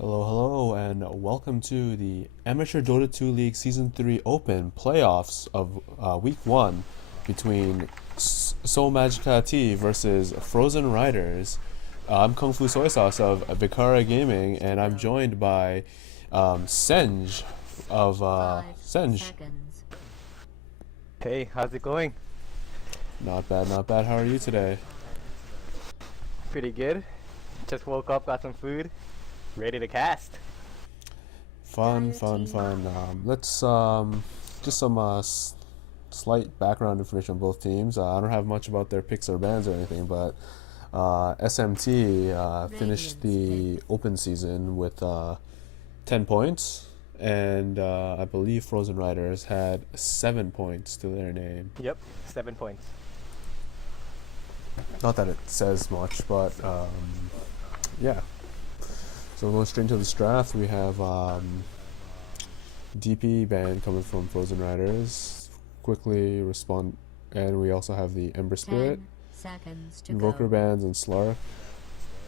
Hello, hello, and welcome to the Amateur Dota 2 League Season 3 Open playoffs of Week 1 between SoMajkaTi versus FrozenRiders. I'm KungFuSoySauce of VicaraGaming, and I'm joined by Senj of Senj. Hey, how's it going? Not bad, not bad. How are you today? Pretty good. Just woke up, got some food, ready to cast. Fun, fun, fun. Let's just some slight background information on both teams. I don't have much about their picks or bans or anything, but SMT finished the open season with 10 points, and I believe FrozenRiders had 7 points to their name. Yep, 7 points. Not that it says much, but yeah. So going straight into this draft, we have DP ban coming from FrozenRiders. Quickly respond, and we also have the Ember Spirit, Invoker bans, and Slark.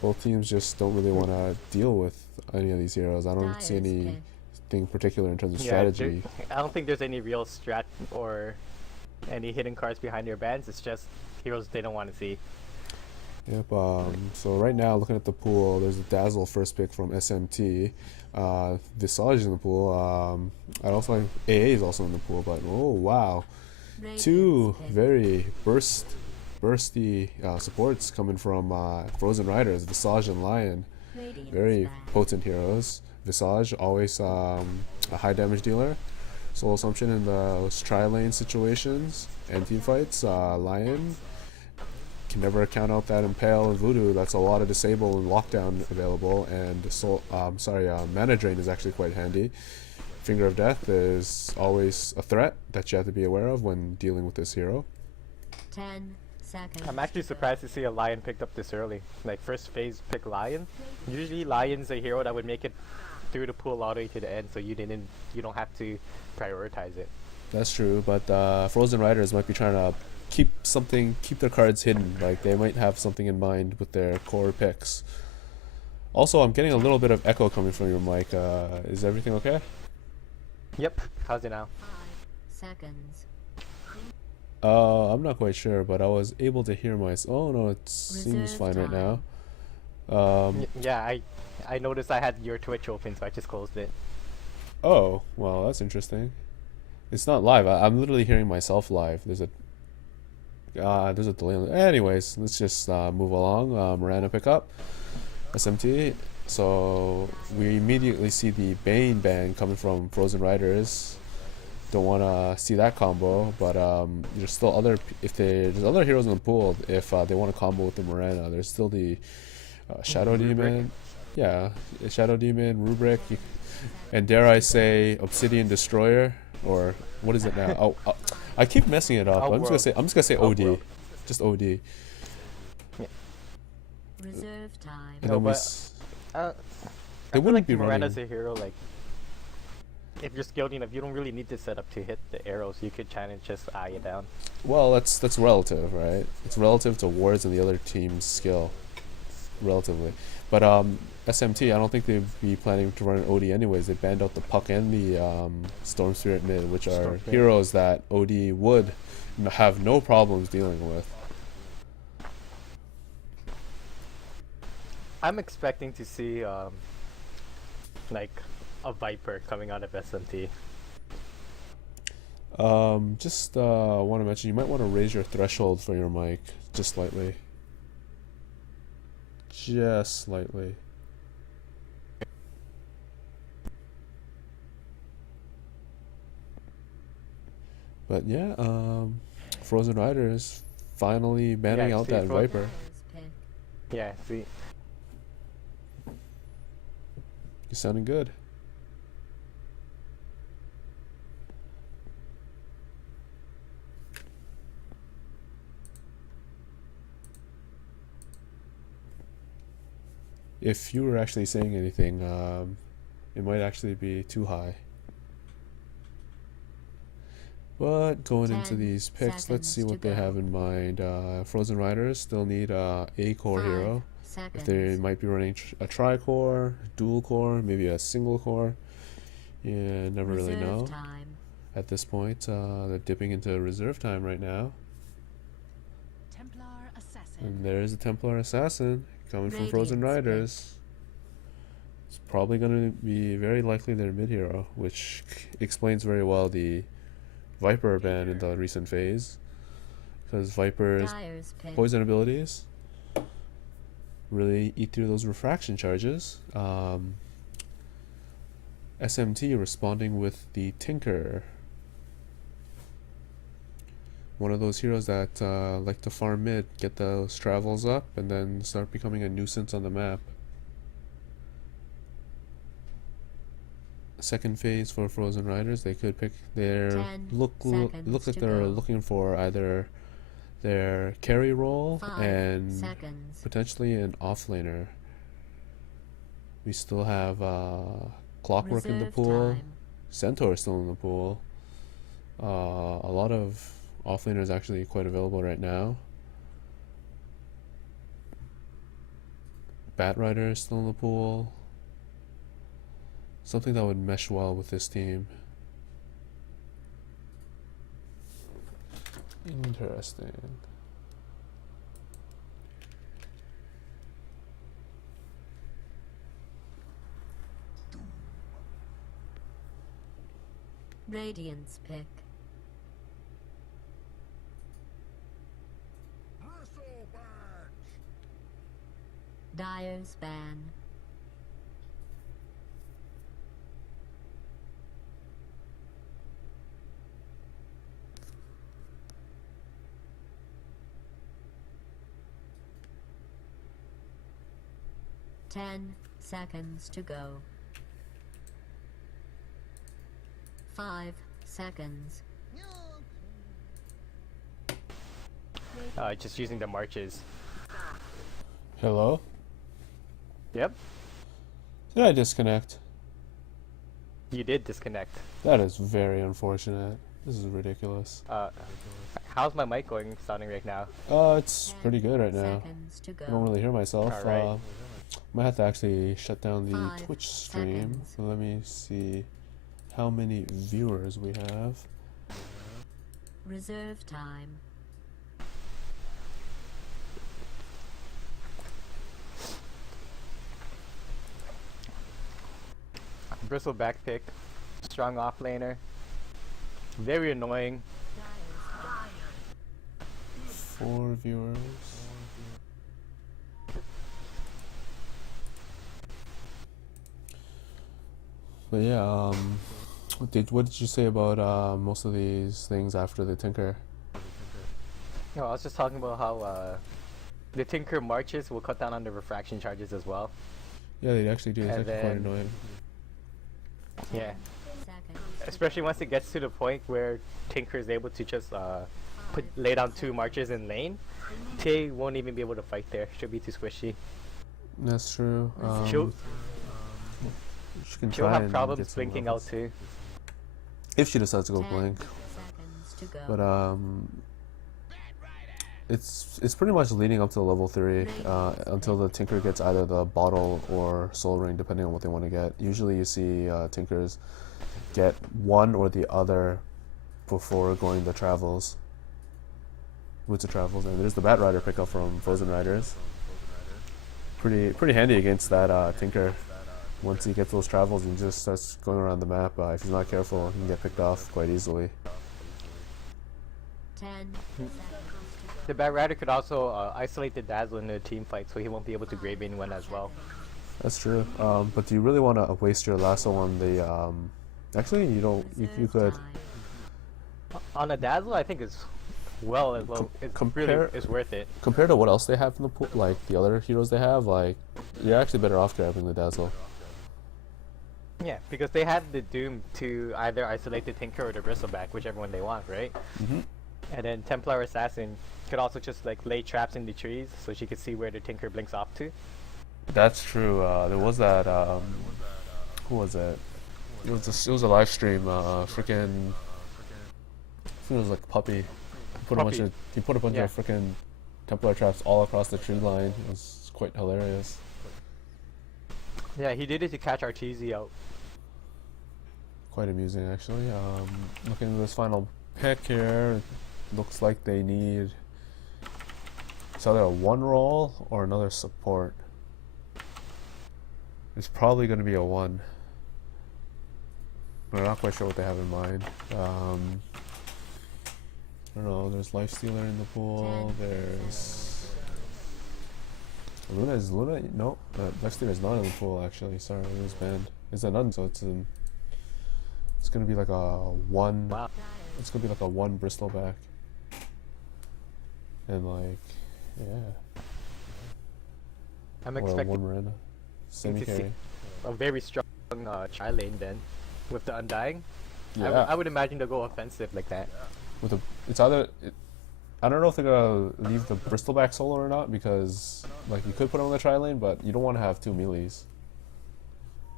Both teams just don't really want to deal with any of these heroes. I don't see anything particular in terms of strategy. I don't think there's any real strat or any hidden cards behind your bans. It's just heroes they don't want to see. Yep. So right now, looking at the pool, there's a Dazzle first pick from SMT. Visage in the pool. I also like AA is also in the pool, but oh wow, two very bursty supports coming from FrozenRiders, Visage and Lion. Very potent heroes. Visage always a high damage dealer. Soul Assumption in those tri-lane situations and team fights. Lion can never count out that Impale and Voodoo. That's a lot of disable and lockdown available, and Mana Drain is actually quite handy. Finger of Death is always a threat that you have to be aware of when dealing with this hero. 10 seconds. I'm actually surprised to see a Lion picked up this early. Like first phase pick Lion. Usually Lion's a hero that would make it through the pool all the way to the end, so you don't have to prioritize it. That's true, but FrozenRiders might be trying to keep their cards hidden. Like they might have something in mind with their core picks. Also, I'm getting a little bit of echo coming from your mic. Is everything okay? Yep. How's it now? 5 seconds. I'm not quite sure, but I was able to hear myself. Oh no, it seems fine right now. Yeah, I noticed I had your Twitch open, so I just closed it. Oh, well, that's interesting. It's not live. I'm literally hearing myself live. There's a delay. Anyways, let's just move along. Miranda pickup, SMT. So we immediately see the Bane ban coming from FrozenRiders. Don't want to see that combo, but there's still there's other heroes in the pool. If they want to combo with the Miranda, there's still the Shadow Demon. Yeah, Shadow Demon, Rubric, and dare I say Obsidian Destroyer, or what is it now? I keep messing it up. I'm just gonna say OD, just OD. Yeah. Reserve time. And No, then I wouldn't feel like be Miranda's running. a hero. Like, if you're skilled enough, you don't really need to set up to hit the arrows. You could try and just eye it down. Well, that's relative, right? It's relative to wards and the other team's skill, relatively. But SMT, I don't think they'd be planning to run an OD anyways. They banned out the Puck and the Storm Spirit mid, which are heroes that OD would have no problems dealing with. I'm expecting to see like a Viper coming out of SMT. Just want to mention, you might want to raise your threshold for your mic just slightly. Just slightly. But yeah, FrozenRiders finally banning out that Viper. Yeah, see. You're sounding good. If you were actually saying anything, it might actually be too high. But going into these picks, let's see what they have in mind. FrozenRiders still need a core hero. seconds. If they might be running a tri-core, dual core, maybe a single core. Yeah, never really Reserve know. time. At this point, they're dipping into reserve time right now. Templar assassin. And there's a Templar assassin coming from Radiant's FrozenRiders. It's probably going to be very likely their mid hero, which explains very well the Viper ban in the recent phase. Because Viper's Dyer's pick. poison abilities really eat through those refraction charges. SMT responding with the Tinker. One of those heroes that like to farm mid, get those travels up, and then start becoming a nuisance on the map. Second phase for FrozenRiders, they could pick their 10 looks like seconds to they're go. looking for either their carry role 5 and seconds. potentially an offlaner. We still have Clockwork in the Reserve pool. time. Centaur is still in the pool. A lot of offlaners actually quite available right now. Batrider is still in the pool. Something that would mesh well with this team. Interesting. Radiant's pick. Dyer's ban. Ten seconds to go. 5 seconds. Just using the marches. Hello? Yep, Did I disconnect? you did disconnect. That is very unfortunate. This is ridiculous. How's my mic going sounding right now? It's 10 pretty good right now. Seconds to go. I don't really hear myself. Alright. Might have to actually shut down the 5 Twitch stream. seconds. Let me see how many viewers we have. Reserve time. Bristleback pick, strong offlaner, very annoying. 4 viewers. But yeah, what did you say about most of these things after the Tinker? No, I was just talking about how the Tinker marches will cut down on the refraction charges as well. Yeah, they actually do. It's And actually quite then- annoying. Yeah, Seconds. especially once it gets to the point where Tinker is able to just lay down 2 marches in lane. Tay won't even be able to fight there. She'll be too squishy. That's true. She'll She can she'll try have and problems get some blinking out levels. too. If she decides to go 10 blink. seconds to go. But it's pretty much leading up to level 3 until the Tinker gets either the bottle or soul ring, depending on what they want to get. Usually you see Tinkers get one or the other before going the travels. Boots of travels, and there's the Batrider pickup from FrozenRiders. Pretty handy against that Tinker. Once he gets those travels and just starts going around the map, if he's not careful, he can get picked off quite easily. 10 seconds to The Batrider could also isolate the Dazzle in a team fight, so he won't be able to grab anyone as well. That's true. But do you really want to waste your lasso on the? Actually, you don't. go. You could. Reserve time. On a Dazzle, I think it's it's compare- really it's worth it. Compared to what else they have in the pool, like the other heroes they have, like you're actually better off grabbing the Dazzle. Yeah, because they have the Doom to either isolate the Tinker or the Bristleback, whichever one they want, right? Mm-hmm. And then Templar Assassin could also just like lay traps in the trees so she could see where the Tinker blinks off to. That's true. There was that. Who was it? It was a live stream. Freaking. I think it was like Puppy. He put a bunch Puppy. of Yeah. freaking Templar traps all across the tree line. It was quite hilarious. Yeah, he did it to catch Arteezy out. Quite amusing, actually. Looking at this final pick here, it looks like they need it's either a one roll or another support. It's probably going to be a one. But I'm not quite sure what they have in mind. I don't know. There's Lifestealer in the pool. There's Luna. Is Luna? No, Lifestealer is not in the pool. Actually, sorry, it was banned. It's a none, so it's in. It's gonna be like a one. Wow. It's gonna be like a one bristleback. And like, yeah. I'm Or a expecting one Miranda. Semi to see carry. a very strong tri lane then, with the Undying. Yeah. I would imagine they'll go offensive like that. With the, it's either. I don't know if they're gonna leave the bristleback solo or not, because like you could put him on the tri lane, but you don't want to have two melees.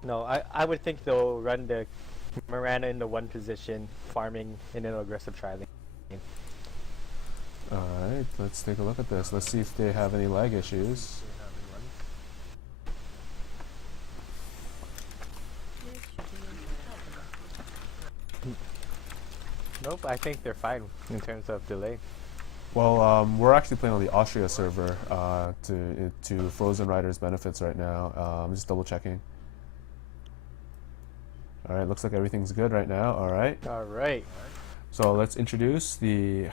No, I would think they'll run the Miranda in the one position, farming in an aggressive tri lane. Alright, let's take a look at this. Let's see if they have any lag issues. Nope, I think they're fine in terms of delay. Well, we're actually playing on the Austria server to FrozenRiders benefits right now. I'm just double checking. Alright, looks like everything's good right now. Alright. Alright. So let's introduce the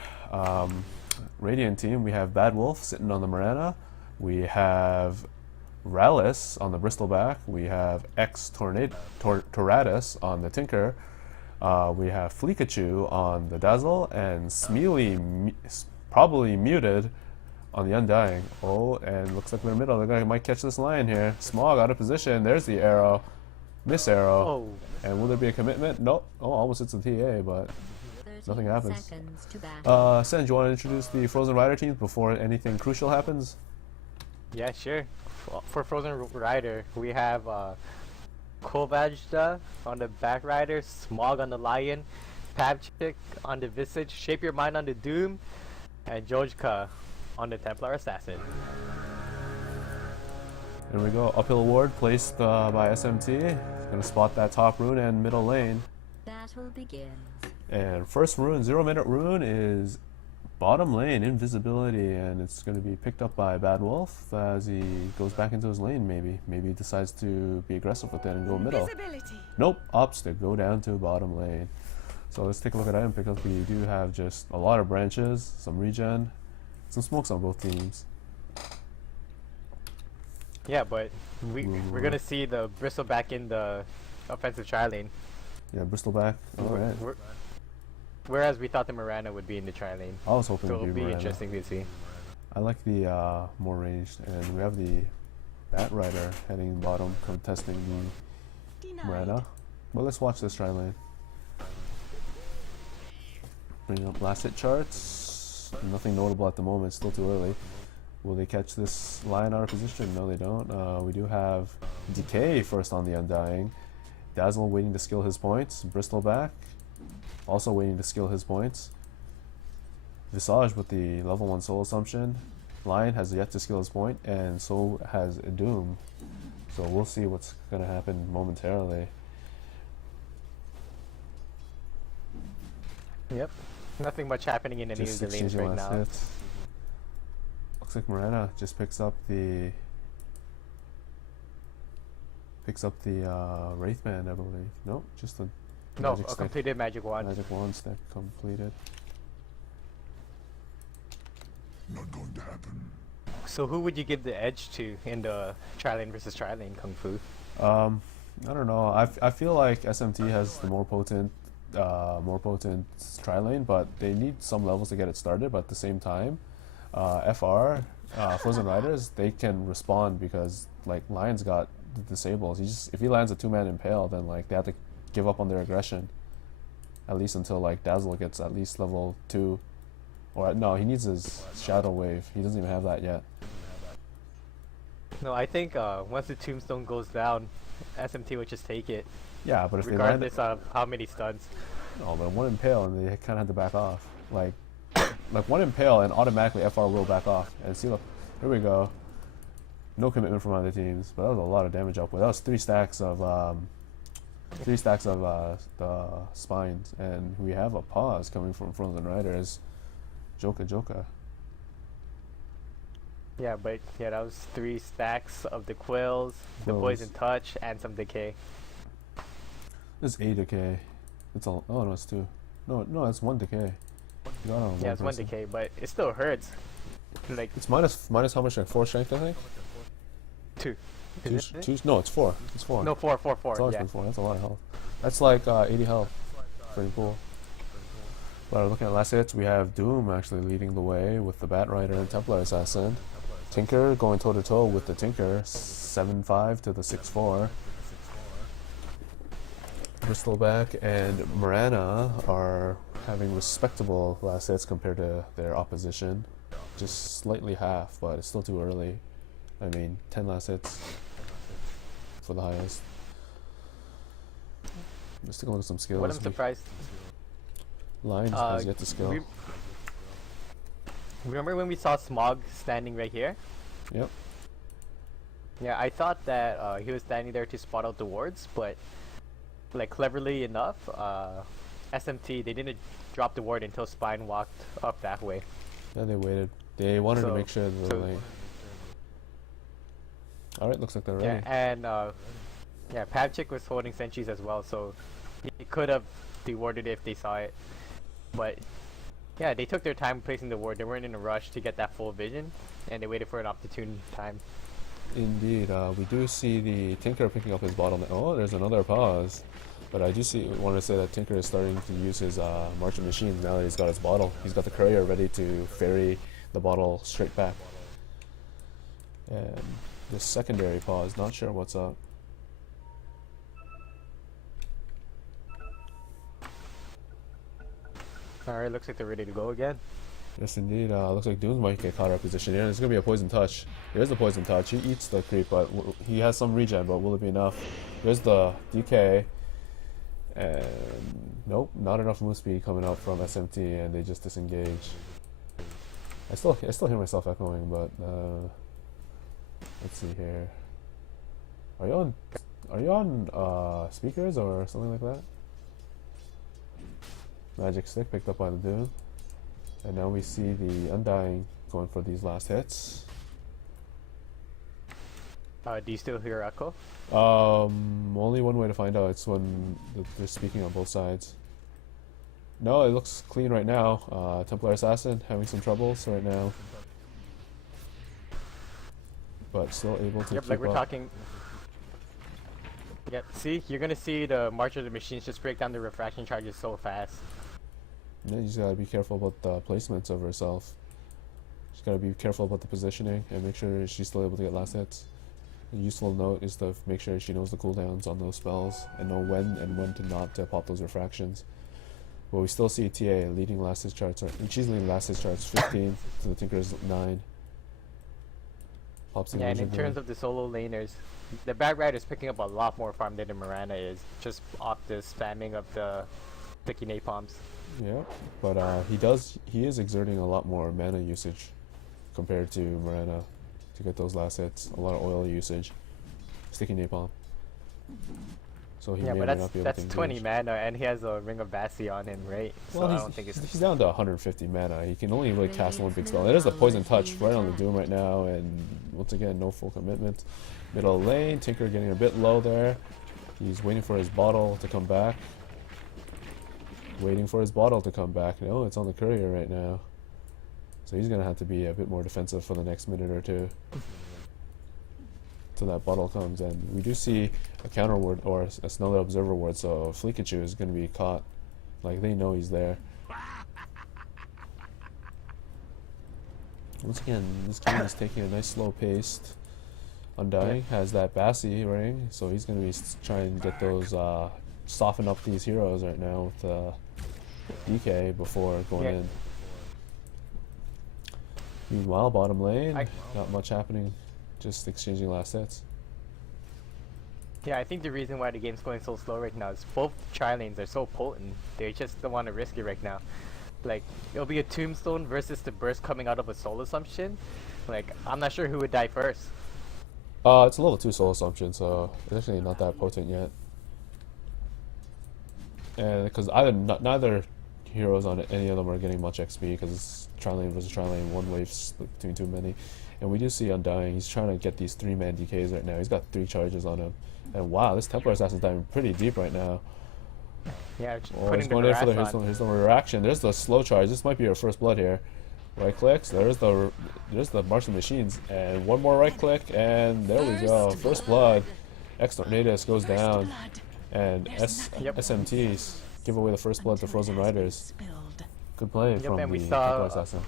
Radiant team. We have Bad Wolf sitting on the Mirana. We have Rallis on the Bristleback. We have Torratus on the Tinker. We have Fleekachu on the Dazzle, and Smeely probably muted on the Undying. Oh, and looks like they're middle. Might catch this lion here. Smog out of position. There's the arrow. Miss arrow. Oh. And will there be a commitment? Nope. Oh, almost hits the TA, but nothing happens. Seconds to battle. Senj, you want to introduce the Frozen Rider teams before anything crucial happens? Yeah, sure. For Frozen Rider, we have Kovajda on the back rider, Smog on the Lion, Pabchik on the Visage, Shape Your Mind on the Doom, and Jojka on the Templar Assassin. There we go. Uphill ward placed by SMT. Gonna spot that top rune and middle lane. Battle begins. And first rune, 0-minute rune, is bottom lane, invisibility, and it's going to be picked up by Bad Wolf as he goes back into his lane maybe. Maybe he decides to be aggressive with it and go middle. Nope, opts to go down to bottom lane. So let's take a look at item pickups. We do have just a lot of branches, some regen, some smokes on both teams. Yeah, but we're gonna see the Bristle back in the offensive tri lane. Yeah, Bristleback. Alright. Whereas we thought the Miranda would be in the tri lane. I was hoping So it it'll would be be Miranda. interesting to see. I like the more ranged, and we have the Bat Rider heading bottom, contesting the Miranda. But let's watch this tri lane. Bring up last hit charts. Nothing notable at the moment, still too early. Will they catch this lion out of position? No, they don't. We do have Decay first on the Undying. Dazzle waiting to skill his points. Bristleback also waiting to skill his points. Visage with the level 1 soul assumption. Lion has yet to skill his point, and so has Doom. So we'll see what's going to happen momentarily. Yep. Nothing much happening in any of Just the lanes exchanging right last now. hits. Looks like Miranda just picks up the Wraithband, I believe. Nope, just the No, magic a stick. completed magic wand. Magic wand stick completed. Not going to happen. So who would you give the edge to in the tri lane versus tri lane Kung Fu? I don't know. I feel like SMT has the more potent tri lane, but they need some levels to get it started. But at the same time, FR Frozen Riders, they can respond because like Lion's got the disables. If he lands a 2-man impale, then like they have to give up on their aggression, at least until like Dazzle gets at least level 2. Or no, he needs his Shadow Wave. He doesn't even have that yet. No, I think once the Tombstone goes down, SMT would just take it, Yeah, but if regardless of how many stuns. Oh, but one impale and they kind of had to back off. Like one impale and automatically FR will back off. And see, look, here we go. No commitment from either teams, but that was a lot of damage output. That was 3 stacks of the spines, and we have a pause coming from FrozenRiders. Jojka. Yeah, but yeah, that was 3 stacks of the quills, the poison touch, and some decay. It's 8 decay. It's all. Oh no, it's 2. No, it's 1 decay. Yeah, it's 1 decay, but it still hurts. Like it's minus how much? Like 4 strength, I think. 2. Two? No, it's 4. It's 4. No, 4. It's always been 4. That's a lot of health. That's like 80 health. Pretty cool. But looking at last hits, we have Doom actually leading the way with the Bat Rider and Templar Assassin. Tinker going toe to toe with the Tinker, 7-5 to the 6-4. Bristleback and Marana are having respectable last hits compared to their opposition. Just slightly half, but it's still too early. I mean, 10 last hits for the highest. Let's take a look at some skills. What I'm surprised. Lions has yet to skill. Remember when we saw Smog standing right here? Yep. Yeah, I thought that he was standing there to spot out the wards, but like cleverly enough, SMT, they didn't drop the ward until Spine walked up that way. Yeah, they waited. They wanted to make sure they were late. Alright, looks like they're ready. Yeah, and yeah, Pavchik was holding sentries as well, so he could have dewarded if they saw it. But yeah, they took their time placing the ward. They weren't in a rush to get that full vision, and they waited for an opportune time. Indeed, we do see the Tinker picking up his bottleneck. Oh, there's another pause. But I do want to say that Tinker is starting to use his marching machines now that he's got his bottle. He's got the courier ready to ferry the bottle straight back. And the secondary pause, not sure what's up. Alright, looks like they're ready to go again. Yes, indeed. Looks like Dooms might get caught out of position here. There's going to be a poison touch. There's the poison touch. He eats the creep, but he has some regen, but will it be enough? There's the DK. And nope, not enough move speed coming out from SMT, and they just disengage. I still hear myself echoing, but let's see here. Are you on speakers or something like that? Magic stick picked up by the Doom. And now we see the Undying going for these last hits. Do you still hear echo? Only one way to find out. It's when they're speaking on both sides. No, it looks clean right now. Templar Assassin having some troubles right now, but still able to. Yep, keep like we're up. talking. Yep, see, you're gonna see the March of the Machines just break down the refraction charges so fast. Yeah, you just gotta be careful about the placements of herself. Just gotta be careful about the positioning and make sure she's still able to get last hits. A useful note is to make sure she knows the cooldowns on those spells and know when to not pop those refractions. But we still see TA leading last hit charts. She's leading last hit charts 15 to the Tinker's 9. Pops the Yeah, and in illusion terms of the solo laners, the Bat Rider is picking up a lot more farm than the Miranda is, just off the spamming of the sticky napalms. Yeah, but he is exerting a lot more mana usage compared to Miranda to get those last hits. A lot of oil usage, sticky napalm. So he Yeah, may but not be able that's to 20 engage. mana, and he has a Ring of Bassi on him, right? So Well, I don't think it's. he's down to 150 mana. He can only really cast one big spell. It is a poison touch right on the Doom right now, and once again, no full commitment. Middle lane, Tinker getting a bit low there. He's waiting for his bottle to come back. Waiting for his bottle to come back. No, it's on the courier right now. So he's going to have to be a bit more defensive for the next minute or two. Till that bottle comes. And we do see a counter ward or another observer ward. So Fleekachu is going to be caught. Like, they know he's there. Once again, this game is taking a nice slow pace. Undying has that Bassi ring. So he's going to be trying to get those... soften up these heroes right now with DK before going in. Meanwhile, bottom lane, not much happening, just exchanging last hits. Yeah, I think the reason why the game's going so slow right now is both tri-lanes are so potent. They just don't want to risk it right now. Like, it'll be a Tombstone versus the burst coming out of a Soul Assumption. Like, I'm not sure who would die first. It's a level 2 soul assumption, so it's actually not that potent yet. And because neither heroes on any of them are getting much XP, because it's Tri-Lane versus Tri-Lane, one wave split between too many. And we do see Undying, he's trying to get these 3-man DKs right now. He's got 3 charges on him. And wow, this Templar Assassin's diving pretty deep right now. Yeah, just Oh, putting he's the going in for harass the, on. here's the reaction. There's the slow charge. This might be your first blood here. Right clicks. There's the Martian machines, and one more right click, and there we go. First blood. X Tornadoes goes down, and SMTs give away the first blood to FrozenRiders. Good play from and the we Templar saw. Assassin.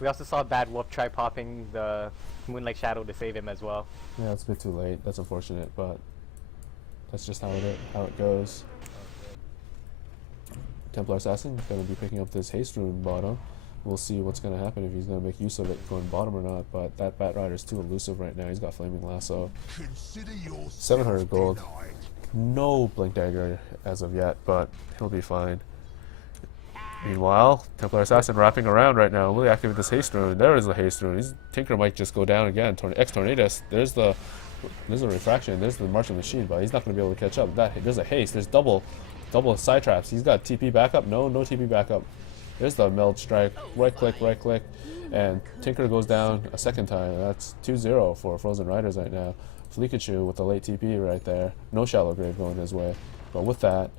We also saw Bad Wolf try popping the Moonlight Shadow to save him as well. Yeah, it's a bit too late. That's unfortunate, but that's just how it goes. Templar Assassin going to be picking up this haste rune bottom. We'll see what's going to happen if he's going to make use of it going bottom or not, but that Bat Rider is too elusive right now. He's got Flaming Lasso. 700 gold. No Blink Dagger as of yet, but he'll be fine. Meanwhile, Templar Assassin wrapping around right now. Will he activate this haste rune? There is the haste rune. Tinker might just go down again. X Tornadoes. There's a refraction. There's the Martian machine, but he's not going to be able to catch up. There's a haste. There's double side traps. He's got TP backup. No TP backup. There's the meld strike. Right click, and Tinker goes down a second time. That's 2-0 for FrozenRiders right now. Pikachu with the late TP right there. No shallow grave going his way. But with that,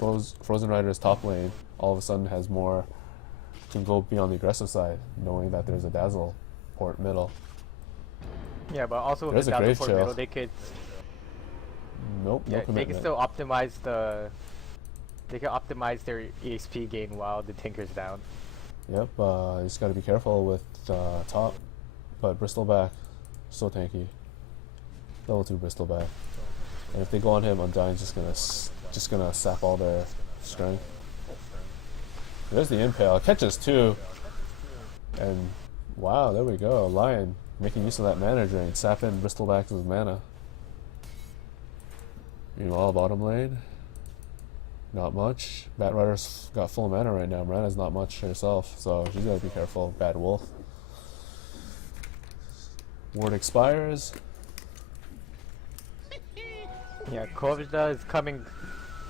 FrozenRiders top lane all of a sudden has more, can go be on the aggressive side, knowing that there's a Dazzle port middle. Yeah, but also with There's the a Dazzle Grave port Chill. middle, they could. Nope, no Yeah, they commitment. can still optimize the. They can optimize their EXP gain while the Tinker's down. Yep, you just gotta be careful with top. But Bristleback, so tanky. Level 2 Bristleback. And if they go on him, Undying's just gonna sap all their strength. There's the Impale. Catches 2. And wow, there we go. Lion making use of that mana drain. Sapping Bristleback's mana. Meanwhile, bottom lane. Not much. Bat Rider's got full mana right now. Mirana's not much herself, so she's gotta be careful. Bad Wolf. Ward expires. Yeah, Kovda is coming.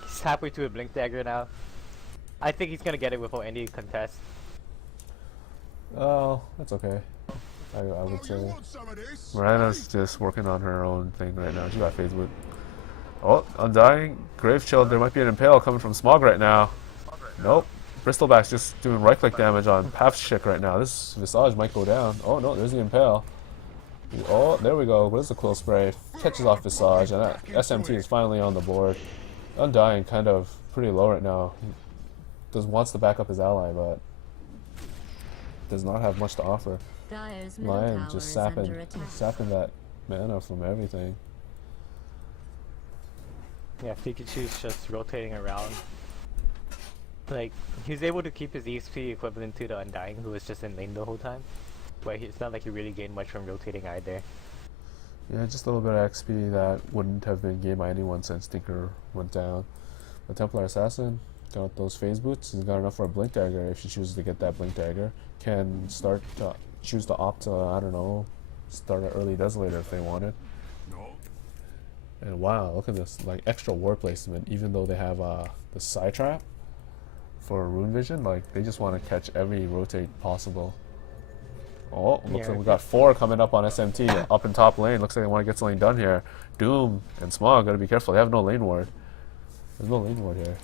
He's halfway to a Blink Dagger now. I think he's gonna get it without any contest. Oh, that's okay. I would say. Mirana's just working on her own thing right now. She got phase whip. Oh, Undying, Grave Chill. There might be an Impale coming from Smog right now. Nope. Bristleback's just doing right click damage on Path's chick right now. This Visage might go down. Oh no, there's the Impale. Oh, there we go. Where's the Quill Spray? Catches off Visage, and that SMT is finally on the board. Undying kind of pretty low right now. He wants to back up his ally, but does not have much to offer. Dire's middle Lion tower just is under sapping attack. that mana from everything. Yeah, Pikachu's just rotating around. Like, he's able to keep his EXP equivalent to the Undying, who was just in lane the whole time. But it's not like he really gained much from rotating either. Yeah, just a little bit of XP that wouldn't have been gained by anyone since Tinker went down. The Templar Assassin got those phase boots. He's got enough for a Blink Dagger if she chooses to get that Blink Dagger. Can choose to opt to, I don't know, start an early Desolator if they wanted. And wow, look at this, like extra ward placement, even though they have the side trap for Rune Vision, like they just want to catch every rotate possible. Oh, looks like we got 4 coming up on SMT, up in top lane. Looks like they want to get something done here. Doom and Smog, gotta be careful, they have no lane ward. There's no lane ward here.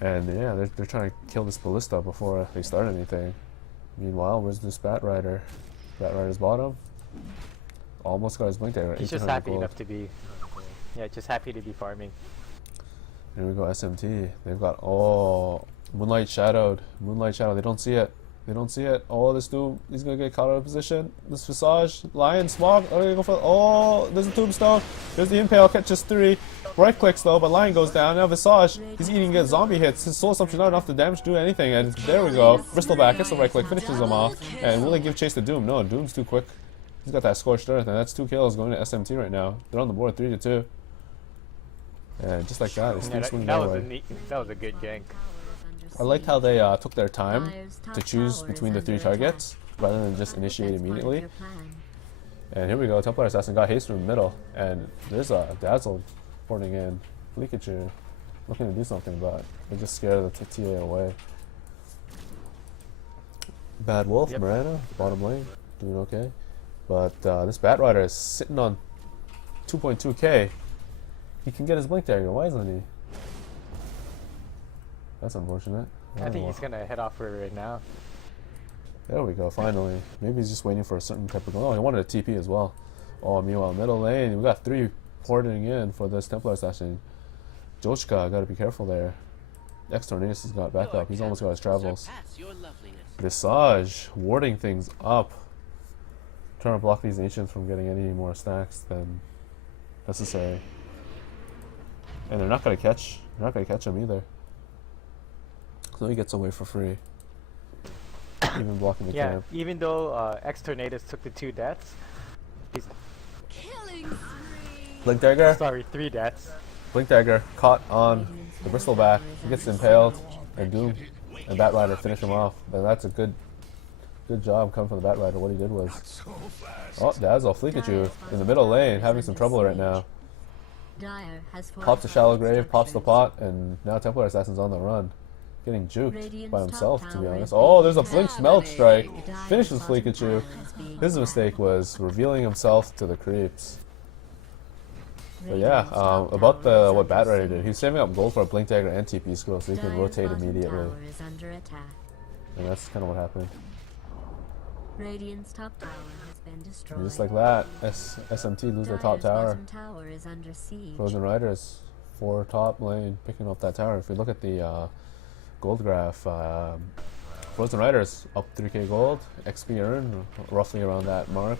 And yeah, they're trying to kill this Ballista before they start anything. Meanwhile, where's this Bat Rider? Bat Rider's bottom. Almost got his Blink Dagger. He's just happy enough to be... Yeah, just happy to be farming. Here we go, SMT. They've got, oh, Moonlight Shadowed. Moonlight Shadow, they don't see it. They don't see it. Oh, this Doom, he's gonna get caught out of position. This Visage, Lion, Smog, oh, they go for, oh, there's a Tombstone. There's the Impale, catches 3. Right clicks though, but Lion goes down. Now Visage, he's eating at zombie hits. His soul assumption not enough to damage to do anything. And there we go. Bristleback gets the right click, finishes him off. And will they give chase to Doom? No, Doom's too quick. He's got that Scorched Earth, and that's 2 kills going to SMT right now. They're on the board 3-2. And just like that, it's that was a good gank. I liked how they took their time to choose between the 3 targets. rather than just initiate That's part of immediately. your plan. And here we go, Templar Assassin got haste from the middle, and there's a Dazzle porting in. Pikachu looking to do something, but they just scared the TA away. Bad Wolf, Yep. Miranda, bottom lane, doing okay. But this Batrider is sitting on 2.2k. He can get his Blink Dagger, why isn't he? That's unfortunate. I think Oh, he's gonna head off for it right now. there we go, finally. Maybe he's just waiting for a certain type of... Oh, he wanted a TP as well. Oh, meanwhile, middle lane, we got 3 porting in for this Templar Assassin. Jojka, gotta be careful there. X-Tornadus has got back up. He's almost got his travels. Visage, warding things up. Trying to block these ancients from getting any more stacks than necessary. And they're not gonna catch him either. So he gets away for free. Even blocking the Yeah, camp. even though X-Tornadus took the 2 deaths, he's Killing spree. Blink Dagger. sorry, 3 deaths. Blink Dagger caught on the Bristleback. He gets impaled, and Doom and Batrider finish him off. And that's a good job coming from the Batrider. What he did was, So fast. oh, Dazzle, Pikachu in the middle lane, having some trouble right now. Dire has Pops a shallow grave, pops the pot, and now Templar Assassin's on the run. Getting juked by himself, to be honest. Oh, there's a Blink Smelt Strike. Finishes Pikachu. His mistake was revealing himself to the creeps. But yeah, about what Batrider did, he's saving up gold for a Blink Dagger and TP scroll so he can rotate immediately. And that's kind of what happened. Radiant's top tower has been destroyed. And just like that, SMT lose their top tower. Bottom tower is under siege. FrozenRiders for top lane picking up that tower. If we look at the gold graph, FrozenRiders up 3k gold, XP earned roughly around that mark.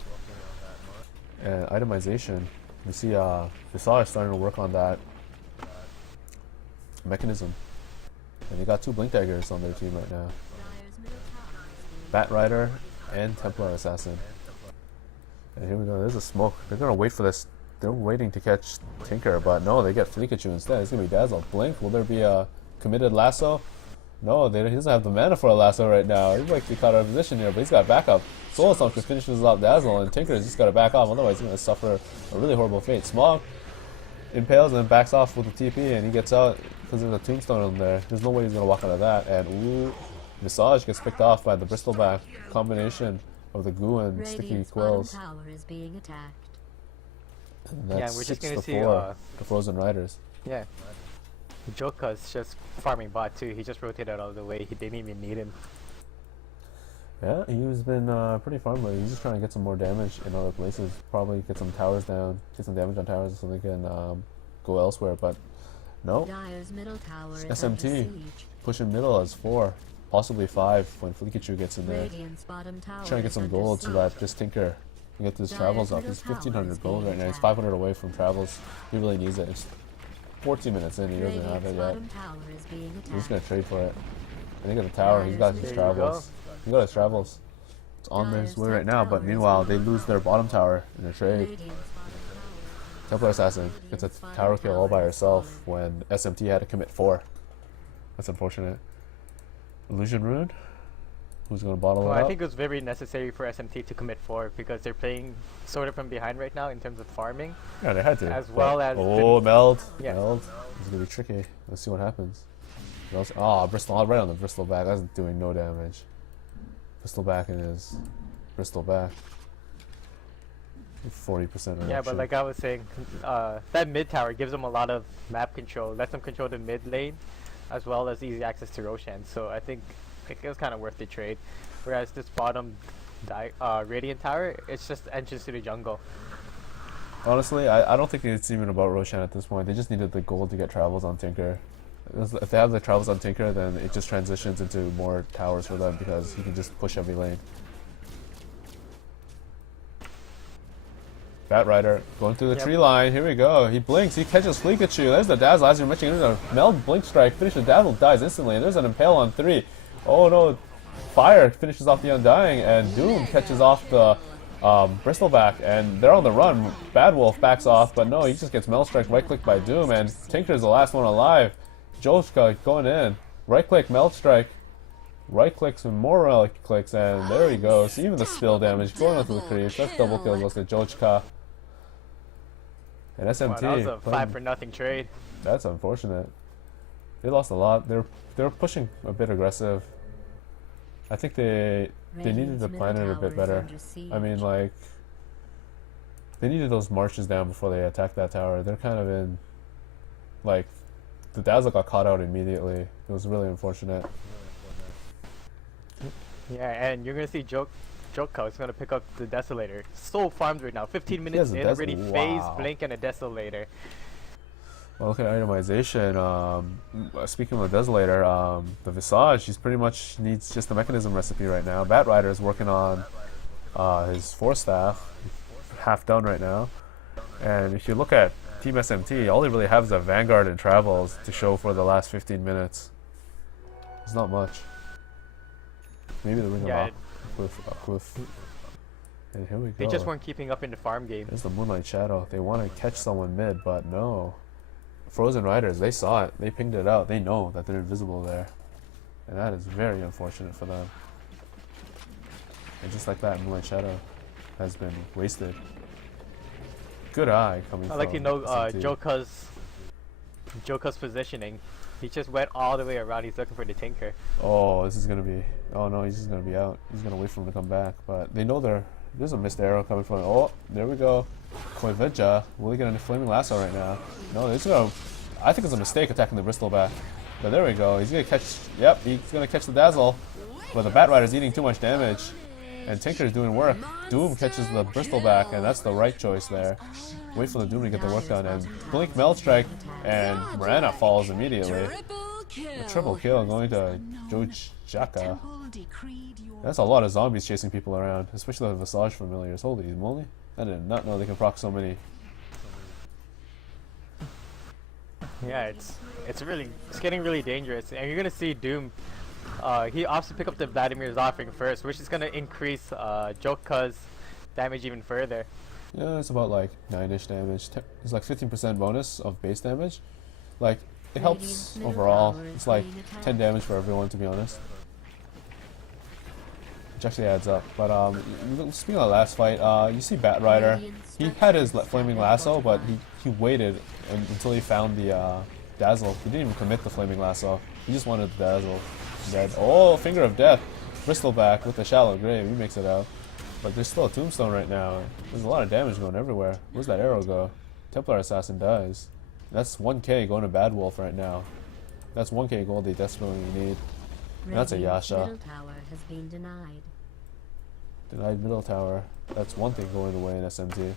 And itemization, we see Vicara starting to work on that mechanism. And they got 2 Blink Daggers on their team right now. Dire's middle tower is being Batrider and Templar Assassin. And here we go, there's a smoke. They're gonna wait for this. They're waiting to catch Tinker, but no, they get Pikachu instead. It's gonna be Dazzle. Blink, will there be a committed lasso? No, he doesn't have the mana for a lasso right now. He's like caught out of position here, but he's got backup. Soul Assumption finishes off Dazzle, and Tinker's just gotta back off, otherwise he's gonna suffer a really horrible fate. Smog impales and then backs off with the TP, and he gets out because there's a tombstone on there. There's no way he's gonna walk out of that, and ooh, Visage gets picked off by the Bristleback combination of the goo and sticky Radiant's quills. bottom tower is being attacked. And Yeah, that's we're just 6 gonna to see, 4, the FrozenRiders. Yeah. Jojka's just farming bot too. He just rotated out of the way. He didn't even need him. Yeah, he's been pretty farmly. He's just trying to get some more damage in other places. Probably get some towers down, get some damage on towers so they can go elsewhere. But no, Dire's middle tower is SMT. under siege. pushing middle as 4, possibly 5 when Pikachu gets in there. Radiant's bottom tower Trying to get is some under gold so siege. that just Tinker can get his Dire's travels up. middle He's tower 1500 is gold being right now. He's attacked. 500 away from travels. He really needs it. It's 14 minutes in, he doesn't have Radiant's it yet. bottom tower is being He's just attacked. gonna trade for it. And he got the tower, he's got his There you travels. He got his travels. It's on his way right now, but meanwhile they lose their bottom tower in a trade. Radiant's bottom tower. Templar Assassin gets a tower kill all by herself when SMT had to commit 4. That's unfortunate. Illusion Rune? Who's gonna bottle Well, it up? I think it was very necessary for SMT to commit 4 because they're playing sort of from behind right now in terms of farming. Yeah, they had to. as but- well as Oh, meld. Yeah. Meld. It's gonna be tricky. Let's see what happens. Oh, Bristol right on the Bristleback. That's doing no damage. Bristleback and his Bristleback. 40% reduction. Yeah, but like I was saying, that mid tower gives them a lot of map control, lets them control the mid lane, as well as easy access to Roshan. So I think it was kind of worth the trade. Whereas this bottom Radiant tower, it's just entrance to the jungle. Honestly, I don't think it's even about Roshan at this point. They just needed the gold to get travels on Tinker. If they have the travels on Tinker, then it just transitions into more towers for them because he can just push every lane. Batrider going through the Yep. tree line. Here we go. He blinks. He catches Pikachu. There's the Dazzle. As you're mentioning, there's a Meld Blink Strike. Finishes Dazzle, dies instantly. And there's an Impale on 3. Oh no. Fire finishes off the Undying. And Doom catches off the Bristleback. And they're on the run. Bad Wolf backs off. But no, he just gets Meld Strike right click by Doom. And Tinker's the last one alive. Jojka going in. Right click, Meld Strike. Right clicks and more right clicks, and there he goes. Even the spill damage going onto the creeps. That's double kill goes to Jojka. And SMT. Wow, that was a playing- 5-for-0 trade. That's unfortunate. They lost a lot. They're pushing a bit aggressive. I think they needed to plan it a bit better. I mean, like, they needed those marches down before they attacked that tower. They're kind of in, like, the Dazzle got caught out immediately. It was really unfortunate. Yeah, and you're gonna see Jojka is gonna pick up the Desolator. So farmed right now. 15 minutes has a in, already phase, wow. blink, and a Desolator. Well, look at itemization. Speaking of the Desolator, the Visage, he's pretty much needs just the mechanism recipe right now. Batrider is working on his Force Staff, half done right now. And if you look at Team SMT, all they really have is a Vanguard and Travels to show for the last 15 minutes. It's not much. Maybe the Ring Yeah, of Aquif. And here we go. they just weren't keeping up in the farm game. There's the Moonlight Shadow. They want to catch someone mid, but no. FrozenRiders, they saw it. They pinged it out. They know that they're invisible there. And that is very unfortunate for them. And just like that, Moonlight Shadow has been wasted. Good eye coming I like from to know SMT. Jojka's positioning. He just went all the way around. He's looking for the Tinker. Oh, this is going to be... Oh, no, he's just going to be out. He's going to wait for him to come back. But they know there's a missed arrow coming from... Oh, there we go. Koivedja. Will he get a Flaming Lasso right now? No, he's going to... I think it's a mistake attacking the Bristol back. But there we go. He's going to catch... Yep, he's going to catch the Dazzle. But the Batrider's eating too much damage. And Tinker's doing work. Doom catches the Bristol back, and that's the right choice there. Wait for the Doom to get the work done. And Blink Meld Strike, and Mirana falls immediately. A triple kill going to Jojka. That's a lot of zombies chasing people around, especially the Visage familiars. Holy moly. I did not know they can proc so many. Yeah, it's getting really dangerous, and you're gonna see Doom. He opts to pick up the Vladimir's offering first, which is gonna increase Jojka's damage even further. Yeah, it's about like 9-ish damage. It's like 15% bonus of base damage. Like, it helps overall. It's like 10 damage for everyone, to be honest. Which actually adds up. But speaking of the last fight, you see Batrider. He had his Flaming Lasso, but he waited until he found the Dazzle. He didn't even commit the Flaming Lasso. He just wanted the Dazzle. Dead. Oh, Finger of Death. Bristleback with the Shallow Grave. He makes it out. But there's still a Tombstone right now. There's a lot of damage going everywhere. Where's that arrow go? Templar Assassin dies. That's 1k going to Bad Wolf right now. That's 1k gold they desperately need. And that's a Yasha. Middle tower has been denied. Denied middle tower. That's one thing going away in SMT.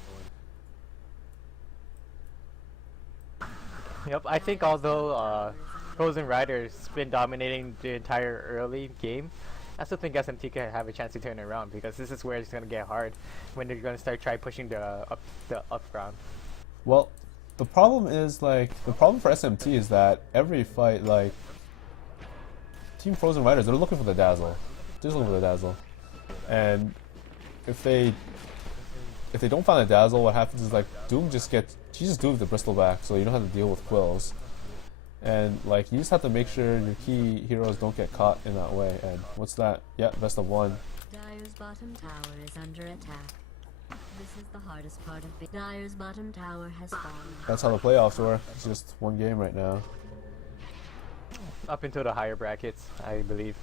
Yep, I think although FrozenRiders been dominating the entire early game, I still think SMT can have a chance to turn it around, because this is where it's gonna get hard when they're gonna start pushing the up ground. Well, the problem is, like, the problem for SMT is that every fight, like, Team FrozenRiders, they're looking for the Dazzle. They're just looking for the Dazzle. And if they don't find the Dazzle, what happens is, like, Doom just gets... She just Dooms the Bristol back, so you don't have to deal with Quills. And, like, you just have to make sure your key heroes don't get caught in that way. And what's that? Yeah, best of one. Dire's bottom tower is under attack. This is the hardest part of it. Dire's bottom tower has fallen. That's how the playoffs work. It's just one game right now. Up into the higher brackets, I believe.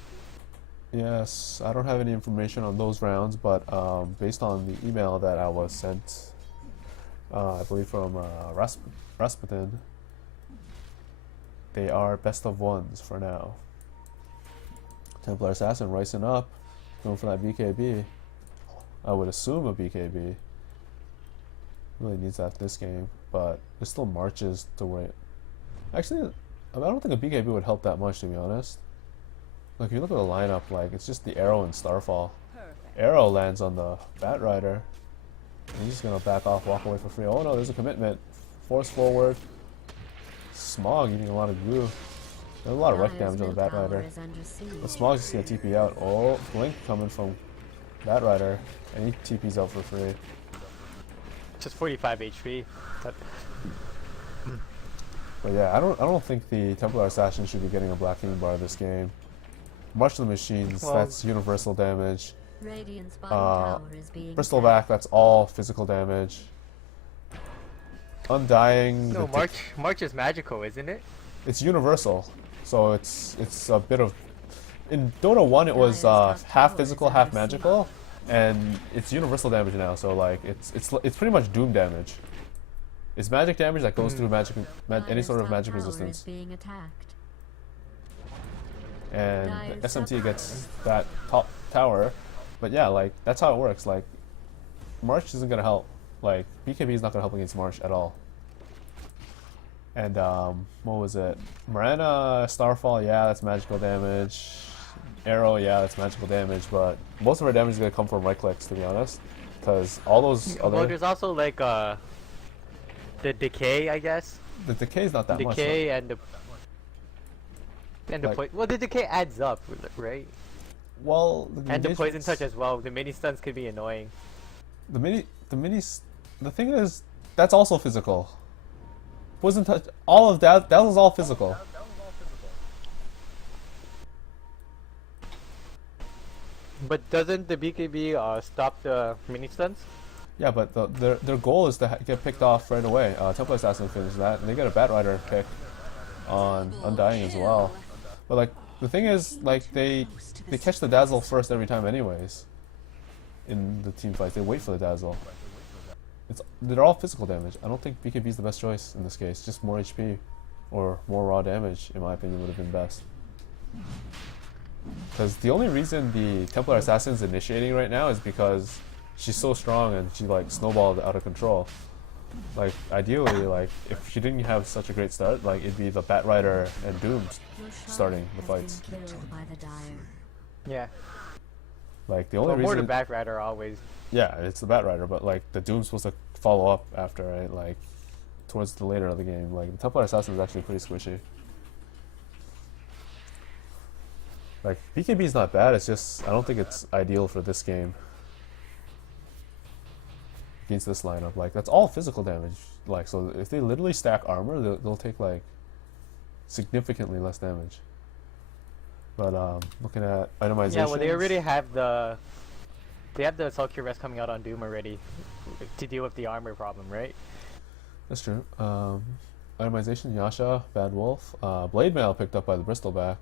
Yes, I don't have any information on those rounds, but based on the email that I was sent, I believe from Rasputin, they are best of ones for now. Templar Assassin rising up, going for that BKB. I would assume a BKB. Really needs that this game, but there's still marches to wait. Actually, I don't think a BKB would help that much, to be honest. Like, if you look at the lineup, like, it's just the Arrow and Starfall. Arrow lands on the Batrider. And he's just gonna back off, walk away for free. Oh no, there's a commitment. Force forward. Smog eating a lot of glue. There's a lot of wreck damage on the Batrider. But Smog's just gonna TP out. Oh, Blink coming from Batrider. And he TP's out for free. Just 45 HP. But yeah, I don't think the Templar Assassin should be getting a Black King bar this game. March of the Machines, Well- that's universal damage. Radiant's bottom tower is being Bristleback, that's all physical damage. Undying, No, March is magical, isn't it? it's universal, so it's a bit of. In Dota 1, it was half physical, half magical, and it's universal damage now. So like it's pretty much doom damage. It's magic damage that goes through magic, any sort of magic resistance, being attacked. and the SMT gets that top tower. But yeah, like that's how it works. Like March isn't gonna help. Like BKB is not gonna help against March at all. And what was it? Mirana, Starfall, yeah, that's magical damage. Arrow, yeah, that's magical damage. But most of our damage is gonna come from right clicks, to be honest, because all those Well, other there's also like the decay, I guess. the decay is not that much. Decay and the Like- well, the decay adds up, right? Well, And the poison engagements- touch as well. The mini stuns could be annoying. The thing is, that's also physical. Poison touch, all of that was all physical. But doesn't the BKB stop the mini stuns? Yeah, but their goal is to get picked off right away. Templar Assassin finished that, and they get a Bat Rider pick on Undying as well. But like the thing is, like they catch the Dazzle first every time, anyways. In the team fights, they wait for the Dazzle. They're all physical damage. I don't think BKB is the best choice in this case. Just more HP or more raw damage, in my opinion, would have been best. Because the only reason the Templar Assassin's initiating right now is because she's so strong and she like snowballed out of control. Like ideally, like if she didn't have such a great start, like it'd be the Bat Rider and Doom starting the fights. Killed by the dire. Yeah. Like the only Well, more reason, the back rider always. yeah, it's the Bat Rider, but like the Doom's supposed to follow up after, right? Like towards the later of the game. Like the Templar Assassin is actually pretty squishy. Like BKB is not bad. It's just I don't think it's ideal for this game. Against this lineup, like that's all physical damage. Like so, if they literally stack armor, they'll take like significantly less damage. But looking at itemization. Yeah, well, they already have the. They have the Soul Cure Rest coming out on Doom already to deal with the armor problem, right? That's true. Itemization: Yasha, Bad Wolf, Blade Mail picked up by the Bristleback,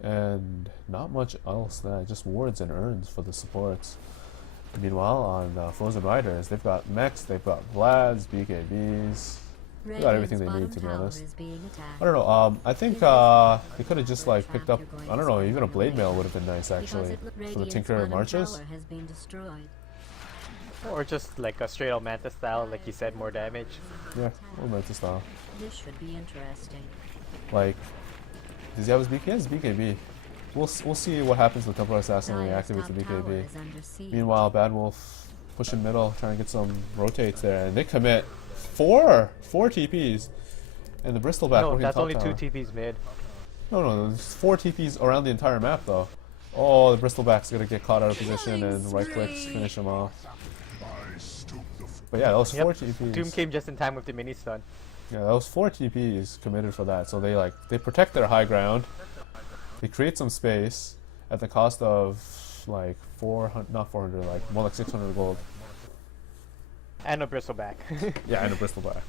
and not much else. That just wards and urns for the supports. Meanwhile, on FrozenRiders, they've got mechs, they've got Vlads, BKBs. They got everything they need, to be honest. I don't know. I think they could have just like picked up. I don't know. Even a Blade Mail would have been nice actually for the Tinker Marches. Or just like a straight old Manta style, like you said, more damage. Yeah, or Manta style. This should be interesting. Like, does he have his BKB? He has BKB. We'll see what happens with Templar Assassin when he activates the BKB. Meanwhile, Bad Wolf pushing middle, trying to get some rotates there, and they commit four TPs, and the Bristleback No, working that's top only tower. 2 TPs mid. No, there's 4 TPs around the entire map though. Oh, the Bristleback's gonna get caught out of position and right clicks finish him off. But yeah, that was 4 TPs. Doom came just in time with the mini stun. Yeah, that was 4 TPs committed for that. So they protect their high ground. They create some space at the cost of like 400, not 400, like more like 600 gold. And a bristleback. Yeah, and a Bristleback.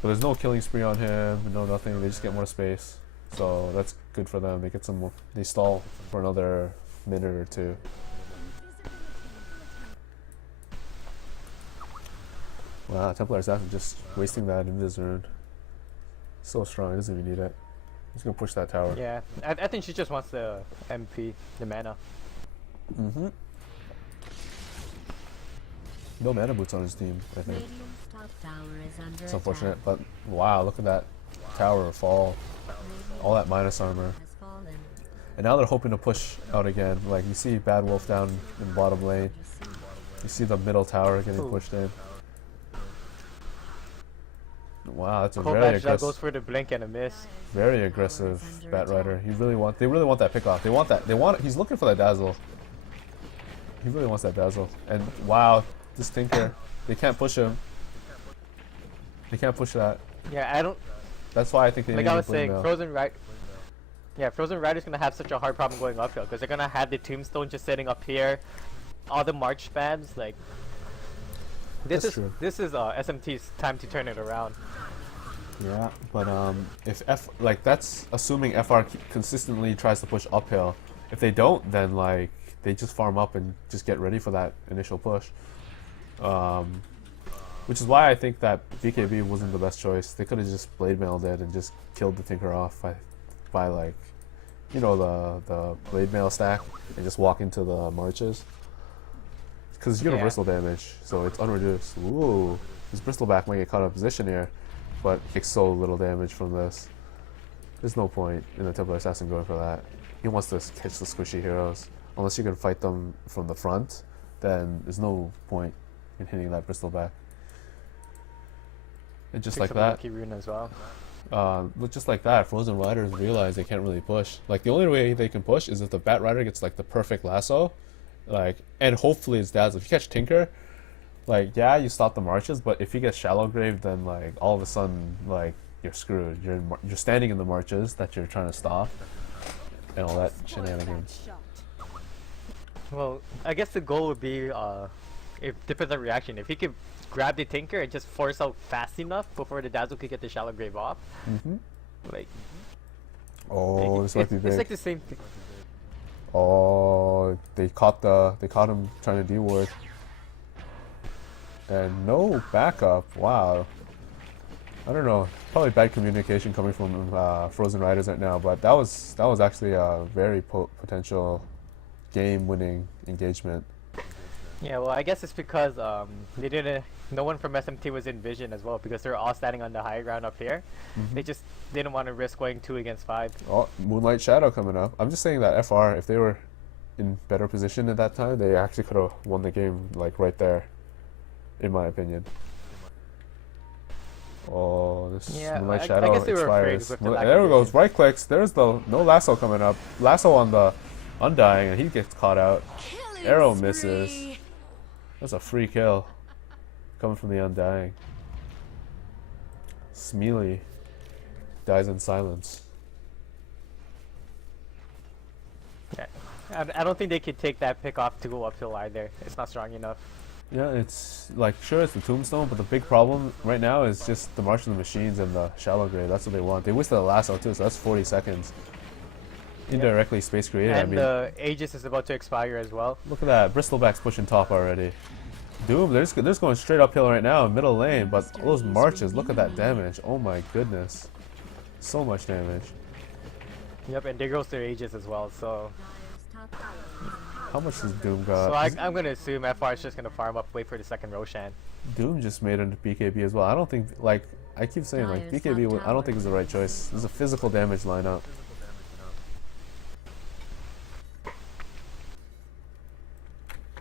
But there's no killing spree on him, no nothing. They just get more space. So that's good for them. They get some more, they stall for another minute or two. Wow, Templar Assassin just wasting that in this rune. So strong, he doesn't even need it. He's gonna push that tower. Yeah, I think she just wants the MP, the mana. Mm-hmm. No mana boots on his team, I think. Radiant's top tower is under It's unfortunate, attack. but wow, look at that tower fall. All that minus armor. Has fallen. And now they're hoping to push out again. Like, you see Bad Wolf down in the bottom lane. You see the middle tower getting Ooh. pushed in. Wow, that's a Cold very match that aggressive, goes for the blink and a miss. very aggressive Bat Rider. They really want that pick off. They want that. He's looking for that dazzle. He really wants that dazzle. And wow, this Tinker, they can't push him. They can't push that. Yeah, I don't. That's why I think they Like need I a was Blade saying, Mail. Yeah, FrozenRiders gonna have such a hard problem going uphill because they're gonna have the tombstone just sitting up here, all the march spams. Like, That's true. this is SMT's time to turn it around. Yeah, but if that's assuming FR consistently tries to push uphill. If they don't, then like they just farm up and just get ready for that initial push. Which is why I think that BKB wasn't the best choice. They could have just blade mailed it and just killed the Tinker off by like, you know, the blade mail stack and just walk into the marches. Because it's universal damage, so it's unreduced. Ooh, his bristleback might get caught out of position here, but he takes so little damage from this. There's no point in the Templar Assassin going for that. He wants to catch the squishy heroes. Unless you can fight them from the front, then there's no point in hitting that bristleback. And just like that, lucky rune as well. just like that, FrozenRiders realize they can't really push. Like the only way they can push is if the Bat Rider gets like the perfect lasso, like, and hopefully it's Dazzle. If you catch Tinker, like yeah, you stop the marches, but if you get Shallow Grave, then like all of a sudden like you're screwed. You're standing in the marches that you're trying to stop, and all that shenanigans. Well, I guess the goal would be if depends on reaction. If he could grab the Tinker and just force out fast enough before the Dazzle could get the Shallow Grave off. Like, oh, this might be big. It's like the same thing. Oh, they caught him trying to D-ward. And no backup. Wow. I don't know. Probably bad communication coming from FrozenRiders right now, but that was actually a very potential game-winning engagement. Yeah, well, I guess it's because they didn't. No one from SMT was in vision as well because they're all standing on the high ground up here. They just didn't want to risk going 2 against 5. Oh, Moonlight Shadow coming up. I'm just saying that FR, if they were in better position at that time, they actually could have won the game like right there, in my opinion. Oh, this Moonlight Shadow I guess they were afraid expires. with the There we go. Right clicks. There's the no lasso coming up. Lasso on the Undying, and he gets caught out. Arrow misses. That's a free kill coming from the Undying. Smeely dies in silence. Yeah. I don't think they could take that pick off to go uphill either. It's not strong enough. Yeah, it's like, sure, it's the Tombstone, but the big problem right now is just the March of the Machines and the Shallow Grave. That's what they want. They wasted the lasso too, so that's 40 seconds. Indirectly space created. And I mean, the Aegis is about to expire as well. look at that. Bristleback's pushing top already. Doom, they're just going straight uphill right now in middle lane, but those marches, look at that damage. Oh my goodness. So much damage. Yep, and there goes their Aegis as well, so... How much does Doom got? So I'm going to assume FR is just going to farm up, wait for the second Roshan. Doom just made it into BKB as well. I don't think, like, I keep saying, like, BKB, I don't think is the right choice. This is a physical damage lineup.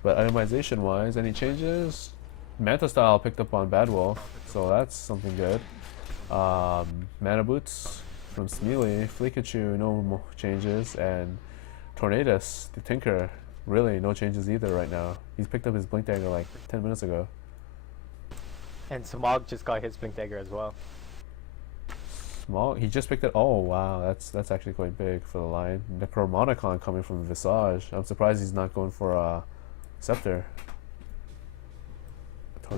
But itemization-wise, any changes? Manta Style picked up on Bad Wolf, so that's something good. Mana Boots from Smeely, Fleekachu, no changes, and Tornadus, the Tinker, really no changes either right now. He's picked up his Blink Dagger like 10 minutes ago. And Smog just got his Blink Dagger as well. Small, he just picked it. Oh wow, that's actually quite big for the line. Necromonicon coming from Visage. I'm surprised he's not going for a Scepter.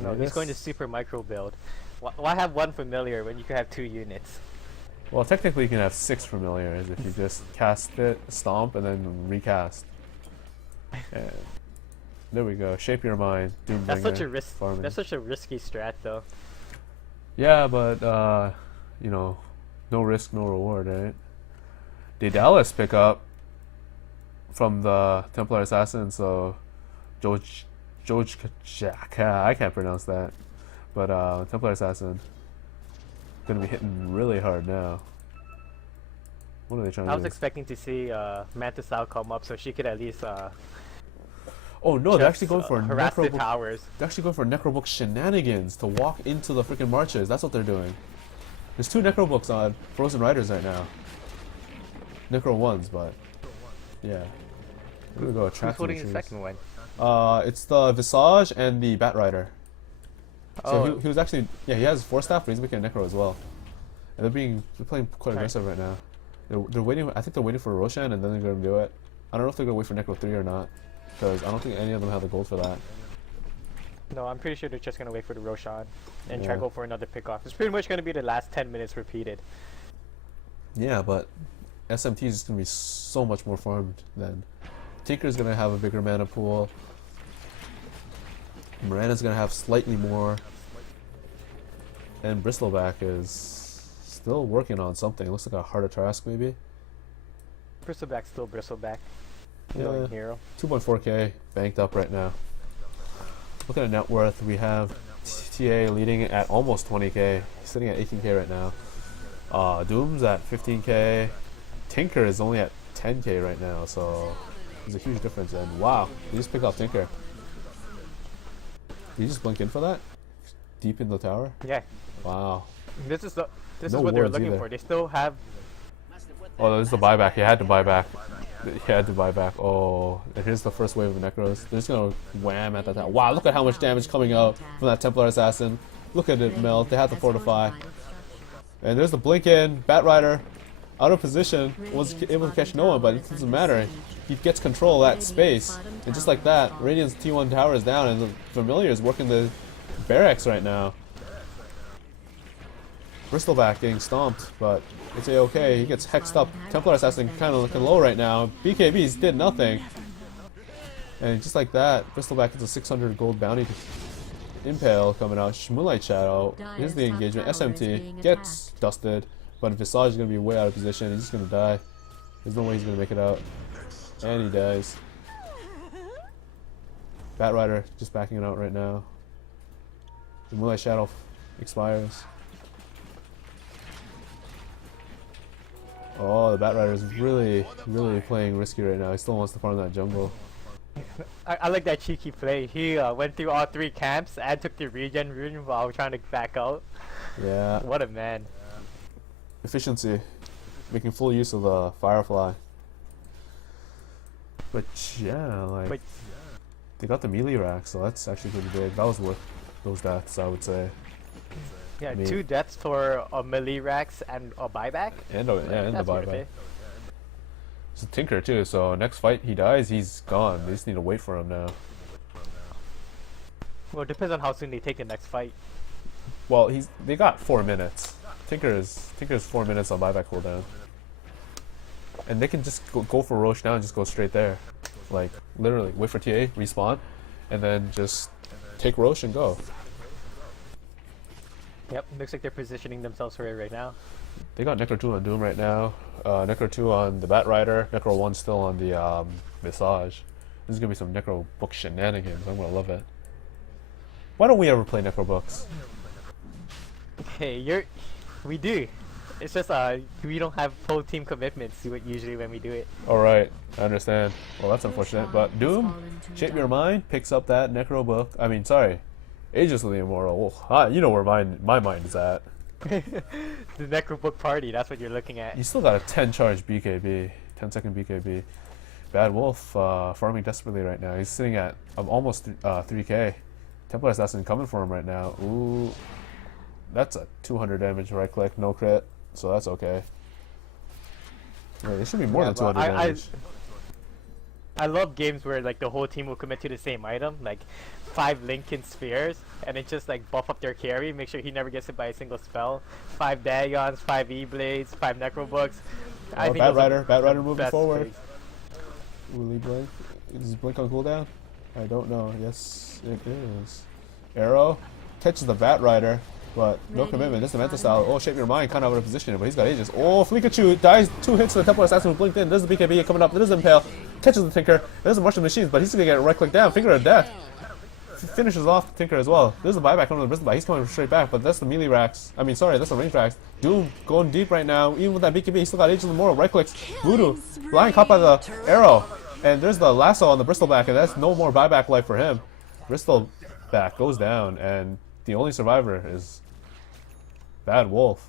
No, he's going to super micro build. Why have one familiar when you can have 2 units? Well, technically you can have 6 familiars if you just cast it, stomp, and then recast. And there we go. Shape your mind. Doombringer, That's such a risk. farming. That's such a risky strat, though. Yeah, but you know, no risk, no reward, right? Did Dallas pick up from the Templar Assassin? So Jojka, I can't pronounce that, but Templar Assassin gonna be hitting really hard now. What are they trying to do? I was expecting to see Manta Style come up so she could at least oh no, they're actually going for harass the Necrobook. towers. They're actually going for Necrobook shenanigans to walk into the freaking marches. That's what they're doing. There's 2 Necrobooks on FrozenRiders right now. Necro ones, but yeah. We're gonna go Who's attract holding the second one? It's the Visage and the Bat Rider. So Oh, he was actually, yeah, he has 4 staff, but he's making a Necro as well. And they're playing quite aggressive right now. They're waiting. I think they're waiting for Roshan, and then they're gonna do it. I don't know if they're gonna wait for Necro 3 or not, because I don't think any of them have the gold for that. No, I'm pretty sure they're just gonna wait for the Roshan and try Yeah. to go for another pickoff. It's pretty much gonna be the last 10 minutes repeated. Yeah, but SMT is just gonna be so much more farmed then. Tinker's gonna have a bigger mana pool. Miranda's gonna have slightly more. And Bristleback is still working on something. It looks like a Heart of Trask maybe. Bristleback's still Bristleback. Yeah. No hero. 2.4k banked up right now. Looking at net worth, we have TA leading at almost 20k. He's sitting at 18k right now. Doom's at 15k. Tinker is only at 10k right now, so there's a huge difference. And wow, they just picked off Tinker. Did you just blink in for that? Deep in the tower? Yeah. Wow. This is No what they were wards looking either. for. They still have. Oh, this is the buyback. He had to buy back. He had to buy back. Oh, and here's the first wave of Necros. They're just gonna wham at that tower. Wow, look at how much damage coming out from that Templar Assassin. Look at it melt. They had to fortify. And there's the blink in. Batrider out of position. Was able to catch no one, but it doesn't matter. He gets control of that space. And just like that, Radiant's T1 tower is down, and the Familiar is working the barracks right now. Bristleback getting stomped, but it's a-okay. He gets hexed up. Templar Assassin kind of looking low right now. BKBs did nothing. And just like that, Bristleback gets a 600 gold bounty impale coming out. Moonlight Shadow. Here's the engagement. SMT gets dusted, but Visage is going to be way out of position. He's just going to die. There's no way he's going to make it out. And he dies. Batrider just backing it out right now. The Moonlight Shadow expires. Oh, the Batrider is really, really playing risky right now. He still wants to farm that jungle. I like that cheeky play. He went through all 3 camps and took the regen rune while trying to back out. Yeah. What a man. Efficiency. Making full use of the Firefly. But yeah, like... But- they got the melee rack, so that's actually pretty big. That was worth those deaths, I would say. Yeah, I mean- 2 deaths for a melee Rax and a buyback. And, and the That's worth buyback. it. It's a Tinker too, so next fight he dies, he's gone. They just need to wait for him now. Well, it depends on how soon they take the next fight. Well, they got 4 minutes. Tinker's 4 minutes on buyback cooldown. And they can just go for Roche now and just go straight there. Like, literally, wait for TA, respawn, and then just take Roche and go. Yep, looks like they're positioning themselves for it right now. They got Necro 2 on Doom right now, Necro 2 on the Batrider, Necro 1 still on the Visage. This is going to be some Necro book shenanigans. I'm going to love it. Why don't we ever play Necro books? Hey, we do. It's just we don't have full team commitments usually when we do it. Alright, I understand. Well, that's unfortunate. But Doom, Shape Your Mind, picks up that Necro book. I mean, sorry. Agelessly Immortal. Oh, you know where my mind is at. The Necro Book Party, that's what you're looking at. You still got a 10 charge BKB. 10-second BKB. Bad Wolf farming desperately right now. He's sitting at almost 3k. Templar Assassin coming for him right now. Ooh. That's a 200 damage right click, no crit. So that's okay. Wait, it should be more than 200 damage. I love games where like the whole team will commit to the same item, like 5 Lincoln Spheres, and it just like buff up their carry, make sure he never gets hit by a single spell. 5 Dagons, 5 E-Blades, 5 Necro Books. I think those are Batrider the moving best forward. plays. Will he blink? Is his blink on cooldown? I don't know. Yes, it is. Arrow catches the Batrider, but no commitment. This is the mental style. Oh, Shape Your Mind, kind of out of position, but he's got Aegis. Oh, Pikachu dies 2 hits to the Templar Assassin who blinked in. There's the BKB coming up. There's the Impale. Catches the Tinker. There's the Martian Machines, but he's going to get right click down. Finger of Death. Finishes off the Tinker as well. There's the buyback coming to the Bristleback. He's coming straight back, but that's the melee racks. I mean, sorry, that's the range racks. Doom going deep right now. Even with that BKB, he's still got Aegis Immortal. Right clicks. Voodoo. Flying caught by the arrow. And there's the lasso on the Bristleback, and that's no more buyback life for him. Bristleback goes down, and the only survivor is Bad Wolf.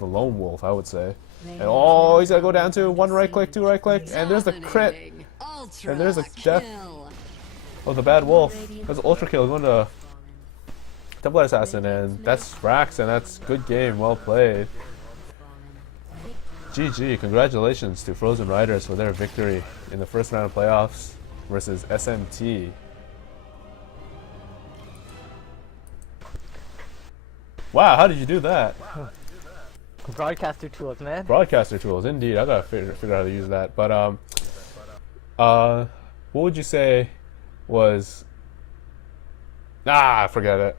The lone wolf, I would say. And oh, he's got to go down to 1 right click, 2 right click, and there's the crit. And there's a death of the Bad Wolf. There's an ultra kill going to Templar Assassin, and that's Rax, and that's good game, well played. GG. Congratulations to FrozenRiders for their victory in the first round of playoffs versus SMT. Wow, how did you do that? Broadcaster tools, man. Broadcaster tools, indeed. I gotta figure out how to use that. But what would you say was? Forget it.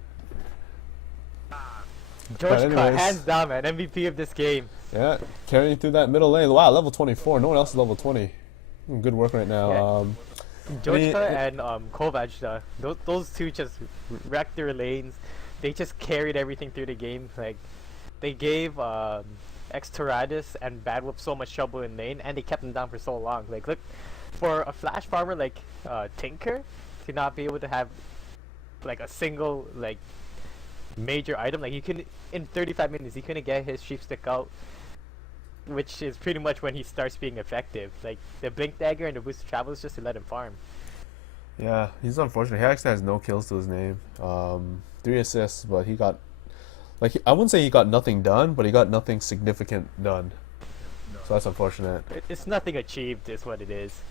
Jojka, anyways. hands down, man. MVP of this game. Yeah, carrying through that middle lane. Wow, level 24. No one else is level 20. Good work right now. Yeah. Jojka and Kovac, those two just wrecked their lanes. They just carried everything through the game. Like, they gave X-Toradus and Badwhoop so much trouble in lane, and they kept them down for so long. Like, look, for a flash farmer like Tinker to not be able to have like a single like major item, like you can in 35 minutes he couldn't get his sheep stick out, which is pretty much when he starts being effective. Like the blink dagger and the boost of travel is just to let him farm. Yeah, he's unfortunate. He actually has no kills to his name. 3 assists, but he got I wouldn't say he got nothing done, but he got nothing significant done. So that's unfortunate. It's nothing achieved, is what it is.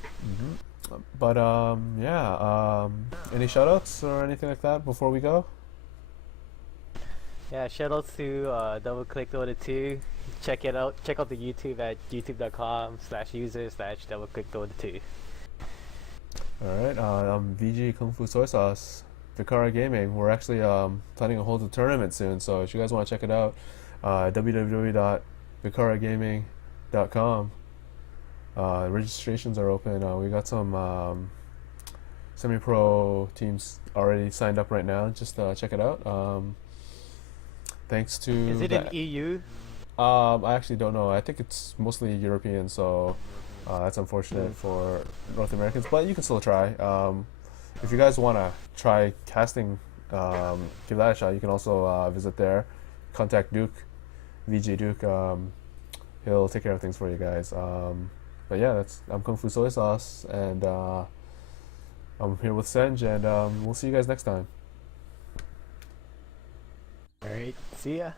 But yeah. Any shoutouts or anything like that before we go? Yeah, shoutouts to Double Click Dota 2. Check it out. Check out the YouTube at youtube.com/user/Double Click Dota 2. Alright, I'm VG KungFuSoySauce, VicaraGaming. We're actually planning to hold a tournament soon, so if you guys want to check it out, www.VicaraGaming.com. Registrations are open. We got some semi-pro teams already signed up right now. Just check it out. Thanks to... Is it in EU? I actually don't know. I think it's mostly European, so that's unfortunate for North Americans, but you can still try. If you guys want to try casting, give that a shot. You can also visit there. Contact Duke, VG Duke. He'll take care of things for you guys. But yeah, I'm KungFuSoySauce, and I'm here with Senj, and we'll see you guys next time. Alright, see ya.